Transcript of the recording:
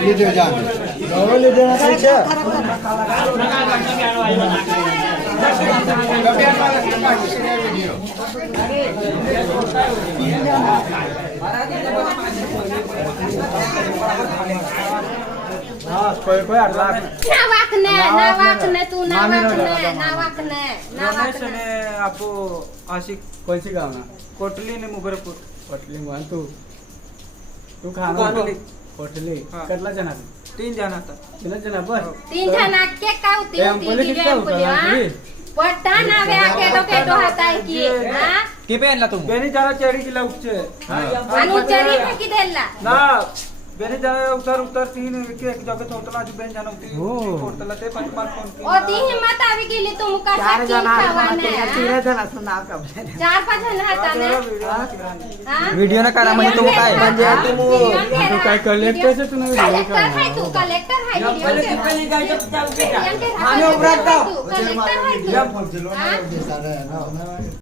લીધો જાને હવે લીધો નથી છે હા કોઈ આટલા रमेश ने आपको आशिक कोणची गाव ना कोटली ने मुगरपूर कोटली मान तू खाना कोटली. कोटली हा. कटला जना 3 जना था 3 जना बस तीन जना के काउती एम होती बोले कितना होता है पट्टा ना वे केटो केटो हाताय की हां के पेनला तुम बेनी जरा चेड़ी की लाउचे अनुचरी फेकी देला ना बेनी जरा उतर उतर 3 एक एक जगह थोटला जो बेन जाना होती हो. थोटला ते 5 मार फोन की ओ ती हिम्मत आवी गेली तुम का साकी खावाने चार पाच जण हाताने हां व्हिडिओ न करा म्हणजे तुम्ही काय म्हणजे तू काय कलेक्टर से तू नाही कलेक्टर है तू कलेक्टर है आम्ही उभरात जाऊ कलेक्टर है या फोन चलो ना